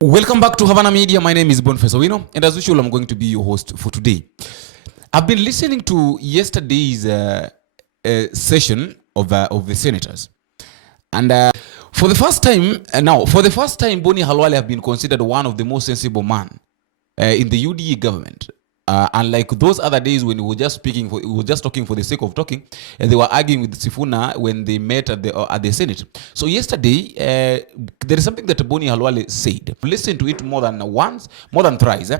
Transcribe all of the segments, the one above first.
Welcome back to Havana Media. My name is Boniface Owino, and as usual, I'm going to be your host for today. I've been listening to yesterday's session of the senators, and for the first time, Boni Halwale have been considered one of the most sensible men in the UDA government. Unlike those other days when we were just talking for the sake of talking, and they were arguing with Sifuna when they met at the Senate. So yesterday, there is something that Boni Halwale said. Listen to it more than thrice.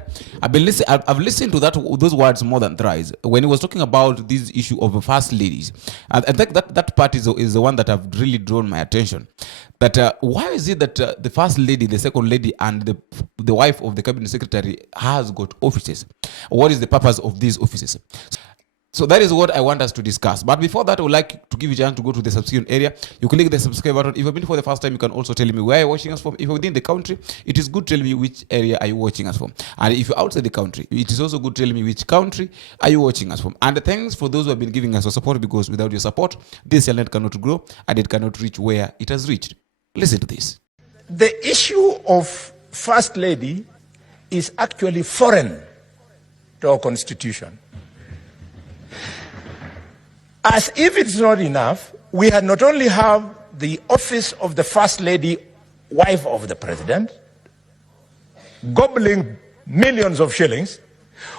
I've listened to those words more than thrice when he was talking about this issue of first ladies. I think that part is the one that have really drawn my attention. That why is it that the first lady, the second lady, and the wife of the cabinet secretary has got offices? What is the purpose of these offices? So that is what I want us to discuss. But before that, I would like to give you a chance to go to the subscription area. You click the subscribe button. If you've been for the first time, you can also tell me where you're watching us from. If you're within the country, it is good to tell me which area are you watching us from. And if you're outside the country, it is also good to tell me which country are you watching us from. And thanks for those who have been giving us your support, because without your support, this channel cannot grow and it cannot reach where it has reached. Listen to this. The issue of First Lady is actually foreign to our Constitution. As if it's not enough, we had not only have the office of the First Lady, wife of the President, gobbling millions of shillings,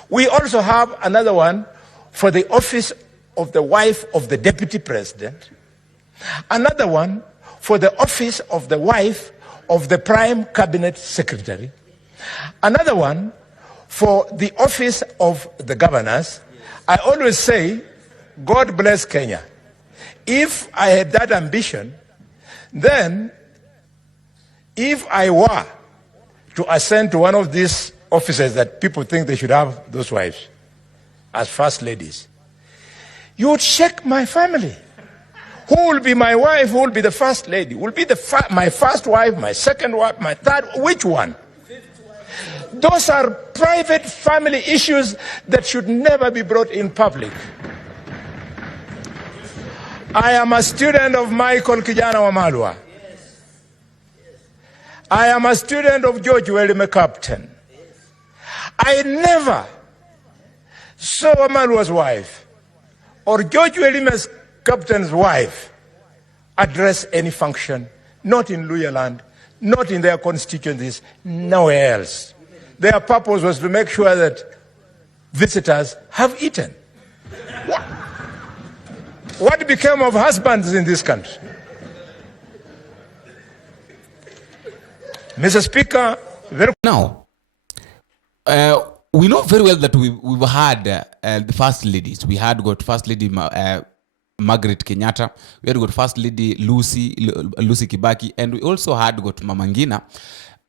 we also have another one for the office of the wife of the Deputy President, another one for the office of the wife of the Prime Cabinet Secretary, another one for the office of the governors. I always say, God bless Kenya. If I had that ambition, then if I were to ascend to one of these offices that people think they should have those wives as first ladies, you would check my family. Who will be my wife? Who will be the first lady? Will be my first wife, my second wife, my third? Which one? Those are private family issues that should never be brought in public. I am a student of Michael Kijana Wamalwa. I am a student of George Welime Captain. I never saw Wamalwa's wife or George Welime's Captain's wife address any function, not in Luyaland, not in their constituencies, nowhere else. Their purpose was to make sure that visitors have eaten. What became of husbands in this country? Mr. Speaker, now, we know very well that we've had the first ladies. We had got First Lady Margaret Kenyatta, we had got First Lady Lucy Kibaki, and we also had got Mama Ngina.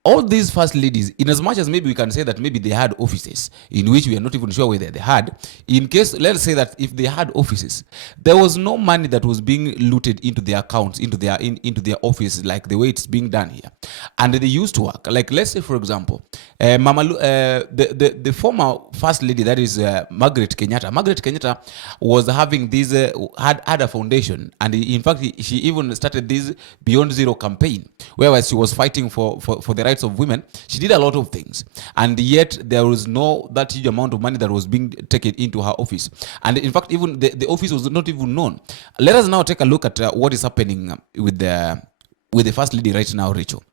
All these first ladies, in as much as maybe we can say that maybe they had offices in which we are not even sure whether they had, in case, let's say that if they had offices, there was no money that was being looted into their accounts, into their offices, like the way it's being done here. And they used to work. Like, let's say, for example, the former first lady, that is Margaret Kenyatta. Margaret Kenyatta was having this, had a foundation. And in fact, she even started this Beyond Zero campaign, whereby she was fighting for the rights of women. She did a lot of things, and yet there was that huge amount of money that was being taken into her office. And in fact, even the office was not even known. Let us now take a look at what is happening with the first lady right now, Rachel.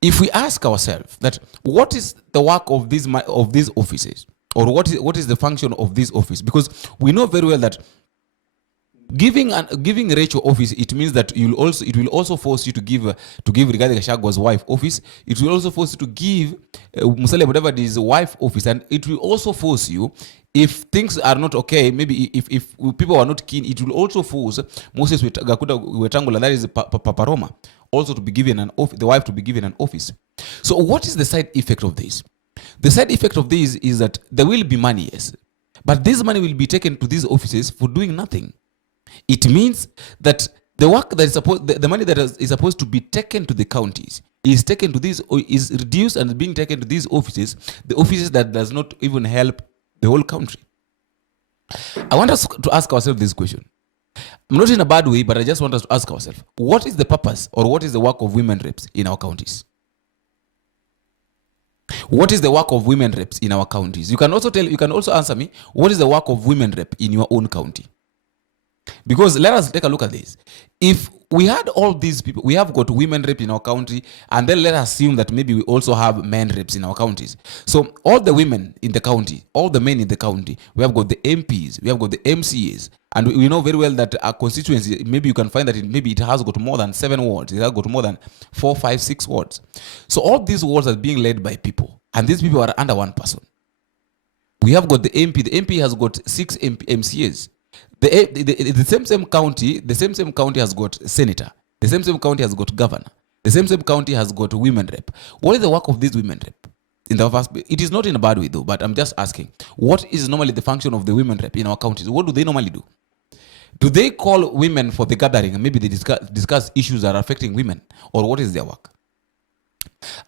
If we ask ourselves that what is the work of these offices, or what is the function of this office, because we know very well that giving Rachel office, it means that it will also force you to give Rigathi Gachagwa's wife office. It will also force you to give Musalia Mudavadi's wife office, and it will also force you, if things are not okay, maybe if people are not keen, it will also force Moses Gakuda Wetangula, that is Papa Roma, also to be given an office, the wife to be given an office. So what is the side effect of this? The side effect of this is that there will be money, yes, but this money will be taken to these offices for doing nothing. It means that the work that is the money that is supposed to be taken to the counties is taken to these, or is reduced and being taken to these offices, the offices that does not even help the whole country. I want us to ask ourselves this question. Not in a bad way, but I just want us to ask ourselves, what is the purpose or what is the work of women reps in our counties? What is the work of women reps in our counties? You can also answer me, what is the work of women rep in your own county? Because let us take a look at this. If we had all these people, we have got women rep in our county, and then let us assume that maybe we also have men reps in our counties. So all the women in the county, all the men in the county, we have got the MPs, we have got the MCAs, and we know very well that our constituency, maybe you can find that maybe it has got more than 7 wards, it has got more than 4, 5, 6 wards. So all these wards are being led by people, and these people are under one person. We have got the MP has got 6 MCAs. The same county has got senator. The same county has got governor. The same county has got women rep. What is the work of these women rep? In the first, it is not in a bad way though, but I'm just asking, what is normally the function of the women rep in our counties? What do they normally do? Do they call women for the gathering and maybe they discuss issues that are affecting women, or what is their work?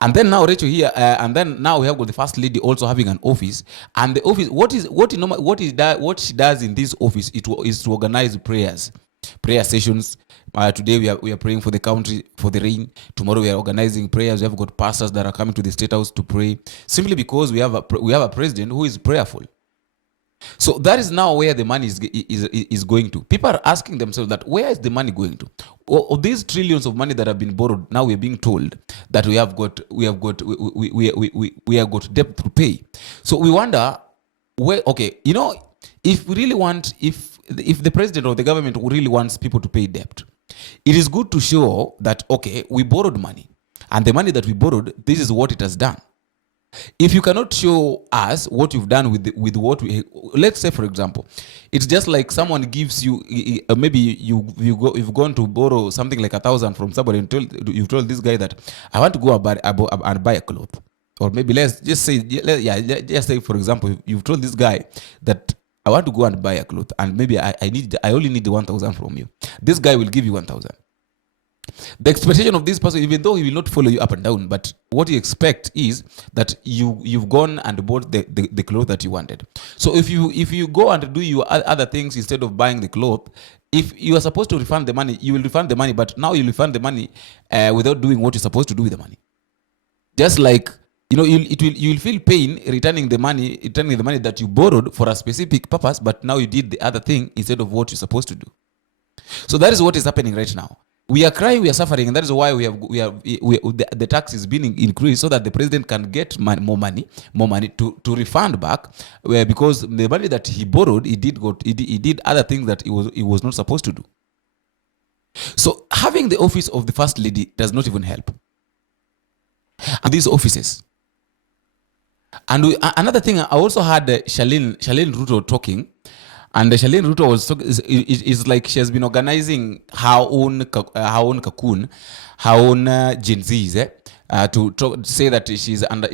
And then now Rachel here, and then now we have got the first lady also having an office, and the office, what she does in this office is to organize prayer sessions. Today we are praying for the country, for the rain. Tomorrow we are organizing prayers. We have got pastors that are coming to the State House to pray, simply because we have a president who is prayerful. So that is now where the money is going to. People are asking themselves that where is the money going to? Of these trillions of money that have been borrowed, now we are being told that we have got debt to pay. So we wonder where. Okay, if we really want, if the president or the government really wants people to pay debt, it is good to show that okay, we borrowed money, and the money that we borrowed, this is what it has done. If you cannot show us what you've done with what we, let's say for example, it's just like someone gives you, maybe you've gone to borrow something like 1,000 from somebody, and you've told this guy that I want to go and buy a cloth, or maybe let's just say for example, you've told this guy that I want to go and buy a cloth, and maybe I only need 1,000 from you. This guy will give you 1,000. The expectation of this person, even though he will not follow you up and down, but what you expect is that you've gone and bought the clothes that you wanted. So if you go and do your other things instead of buying the clothes, if you are supposed to refund the money, you will refund the money, but now you'll refund the money without doing what you're supposed to do with the money. Just like you'll feel pain returning the money that you borrowed for a specific purpose, but now you did the other thing instead of what you're supposed to do. So that is what is happening right now. We are crying, we are suffering, and that is why the tax is being increased so that the president can get more money to refund back, because the money that he borrowed, he did other things that he was not supposed to do. So having the office of the first lady does not even help. And these offices. And another thing, I also had Charlene Ruto talking. And Charlene Ruto is like she has been organizing her own cocoon, her own Gen Zs, to say that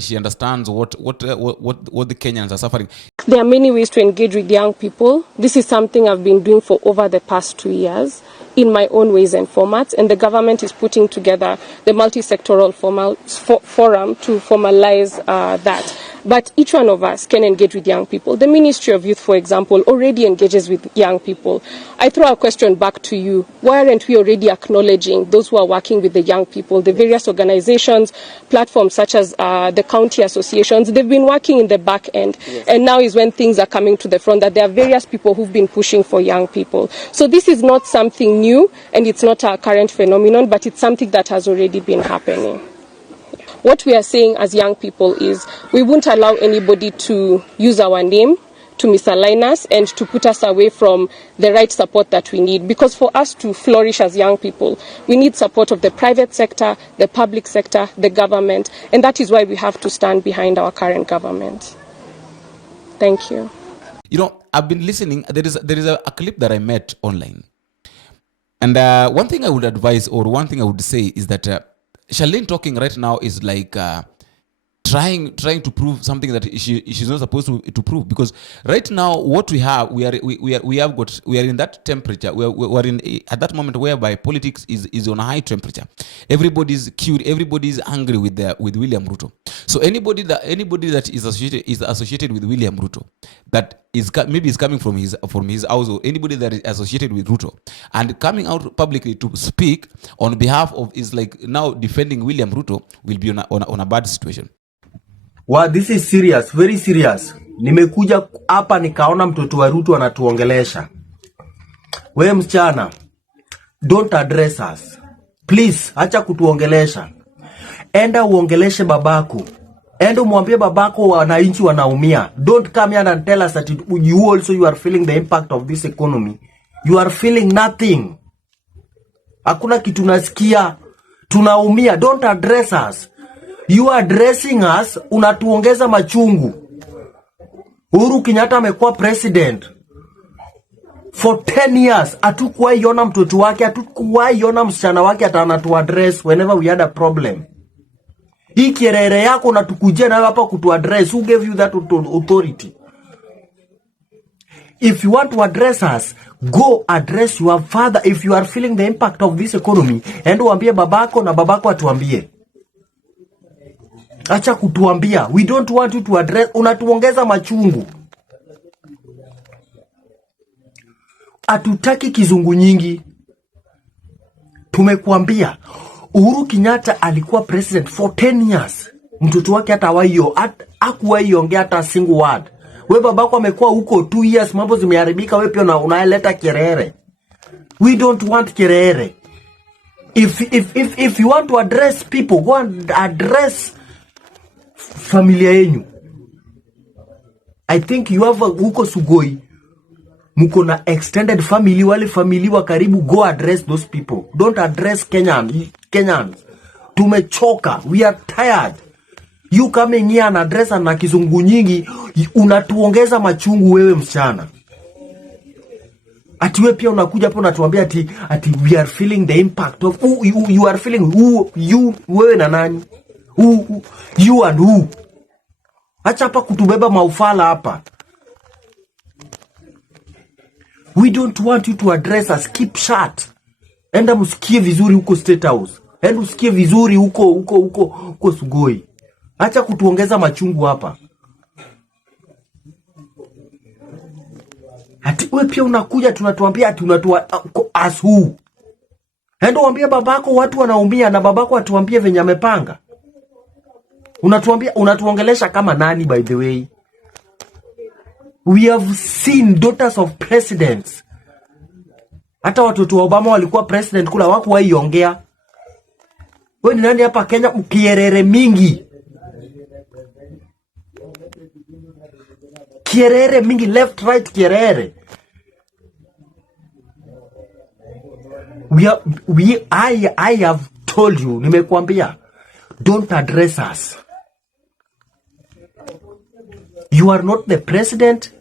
she understands what the Kenyans are suffering. There are many ways to engage with young people. This is something I've been doing for over the past 2 years in my own ways and formats, and the government is putting together the multi-sectoral forum to formalize that. But each one of us can engage with young people. The Ministry of Youth, for example, already engages with young people. I throw a question back to you. Why aren't we already acknowledging those who are working with the young people, the various organizations, platforms such as the county associations? They've been working in the back end. Yes. And now is when things are coming to the front, that there are various people who've been pushing for young people. So this is not something new, and it's not a current phenomenon, but it's something that has already been happening. What we are saying as young people is we won't allow anybody to use our name to misalign us and to put us away from the right support that we need. Because for us to flourish as young people, we need support of the private sector, the public sector, the government, and that is why we have to stand behind our current government. Thank you. I've been listening. There is a clip that I met online. And one thing I would advise, or one thing I would say, is that Charlene talking right now is like trying to prove something that she's not supposed to prove, because right now what we have, we are in that temperature, we are in at that moment whereby politics is on a high temperature. Everybody's cute, everybody's angry with William Ruto. So anybody that is associated with William Ruto, that is maybe is coming from his house, or anybody that is associated with Ruto and coming out publicly to speak on behalf of, is like now defending William Ruto, will be on a bad situation. This is serious, very serious. Nimekuja hapa nikaona mtoto wa Ruto anatuongelesha. Wewe msichana, don't address us. Please, acha kutuongelesha. Enda uongeleshe babako. Enda umwambie babako wananchi wanaumia. Don't come here and tell us that you also you are feeling the impact of this economy. You are feeling nothing. Hakuna kitu nasikia. Tunaumia. Don't address us. You are addressing us, unatuongeza machungu. Uhuru Kenyatta amekuwa president for 10 years. Hatukuwahi ona mtoto wake, hatukuwahi ona msichana wake atanatu address whenever we had a problem. Hii kierere yako unatukujia na hapa kutu address. Who gave you that authority? If you want to address us, go address your father. If you are feeling the impact of this economy, endo uambie babako na babako atuambie. Acha kutuambia. We don't want you to address. Unatuongeza machungu. Atutaki kizungu nyingi. Tumekuambia Uhuru Kenyatta alikuwa president for 10 years. Mtoto wake hata hakuwahi ongea hata single word. We babako amekuwa huko 2 years, mambo zimeharibika, wewe pia unaeleta kerere. We don't want kerere. If you want to address people, go and address familia yenu. I think you have huko Sugoi muko na extended family, wale family wa karibu, go address those people. Don't address Kenyans. Tumechoka. We are tired. You coming here and address na kizungu nyingi, unatuongeza machungu wewe msichana. Ati wewe pia unakuja hapo unatuambia ati we are feeling the impact of you are feeling you wewe na nani? You and who? Acha hapa kutubeba maufala hapa. We don't want you to address us. Keep shut. Enda msikie vizuri huko State House. Enda usikie vizuri huko Sugoi. Acha kutuongeza machungu hapa. Ati wewe pia unakuja tunatuambia ati as who? Enda uambie babako watu wanaumia na babako atuambie venye amepanga. Unatuongelesha kama nani by the way? We have seen daughters of presidents. Hata watoto wa Obama walikuwa president kula hawakuwahi ongea. Wewe ni nani hapa Kenya ukierere mingi? Kierere mingi, left right kierere. I have told you, nimekuambia, don't address us. You are not the president,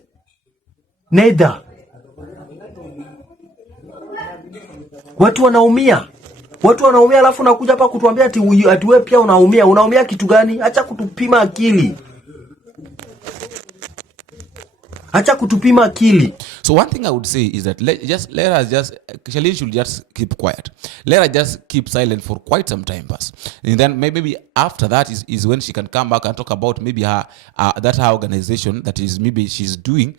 neither. Watu wanaumia alafu nakuja hapa kutuambia ati wewe pia unaumia. Unaumia kitu gani? Acha kutupima akili. So one thing I would say is that Shalini should just keep quiet. Let her just keep silent for quite some time pass. And then maybe after that is when she can come back and talk about maybe her organization that is maybe she's doing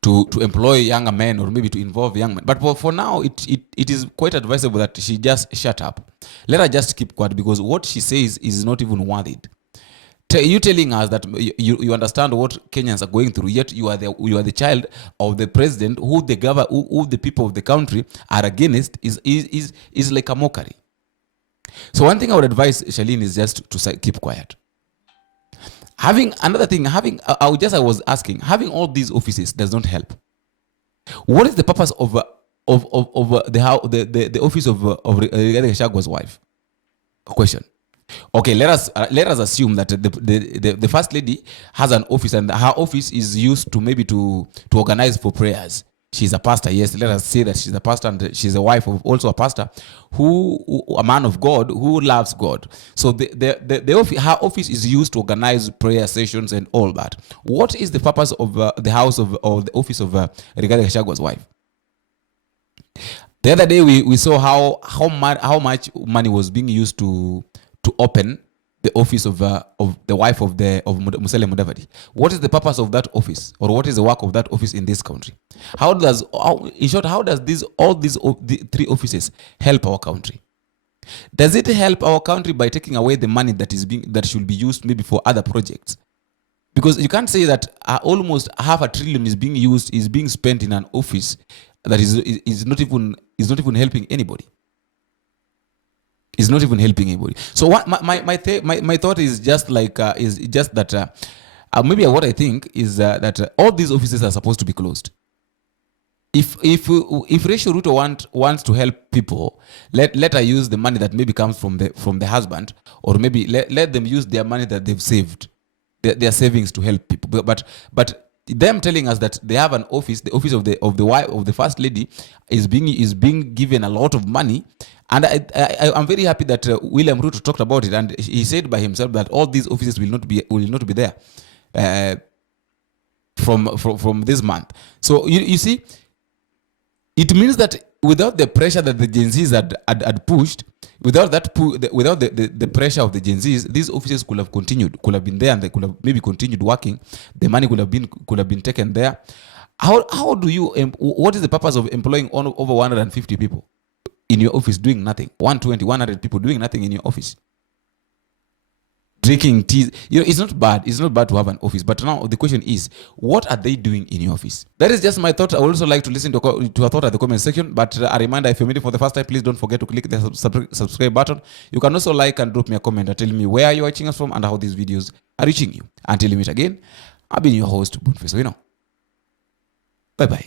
to employ younger men or maybe to involve young men. But for now, it is quite advisable that she just shut up. Let her just keep quiet because what she says is not even worth it. You telling us that you understand what Kenyans are going through, yet you are the child of the president who the people of the country are against is like a mockery. So one thing I would advise Shalini is just to keep quiet. I was asking, having all these offices does not help. What is the purpose of the office of Rigathi Gachagwa's wife? Question. Okay, let us assume that the first lady has an office and her office is used to maybe to organize for prayers. She's a pastor, yes. Let us say that she's a pastor and she's a wife of also a pastor, a man of God who loves God. So her office is used to organize prayer sessions and all that. What is the purpose of the house of the office of Rigathi Gachagwa's wife? The other day we saw how much money was being used to open the office of the wife of Musalia Mudavadi. What is the purpose of that office, or what is the work of that office in this country? How does all these three offices help our country? Does it help our country by taking away the money that should be used maybe for other projects? Because you can't say that almost half $1 trillion is being spent in an office that is not even helping anybody. It's not even helping anybody. So what my thought is just like is just that maybe what I think is that all these offices are supposed to be closed. If Rachel Ruto wants to help people, let her use the money that maybe comes from the husband, or maybe let them use their money that they've saved, their savings to help people. But them telling us that they have an office, the office of the wife of the first lady is being given a lot of money, and I'm very happy that William Ruto talked about it, and he said by himself that all these offices will not be there from this month. So you see, it means that without the pressure that the Gen Zs had pushed, without the pressure of the Gen Zs, these offices could have been there, and they could have maybe continued working. The money could have been taken there. How do you? What is the purpose of employing over 150 people in your office doing nothing? 120, 100 people doing nothing in your office, drinking tea. It's not bad. It's not bad to have an office. But now the question is, what are they doing in your office? That is just my thought. I would also like to listen to a thought at the comment section. But a reminder, if you're meeting for the first time, please don't forget to click the subscribe button. You can also like and drop me a comment and tell me where you're watching us from and how these videos are reaching you. Until we meet again, I've been your host, Boniface. Bye bye.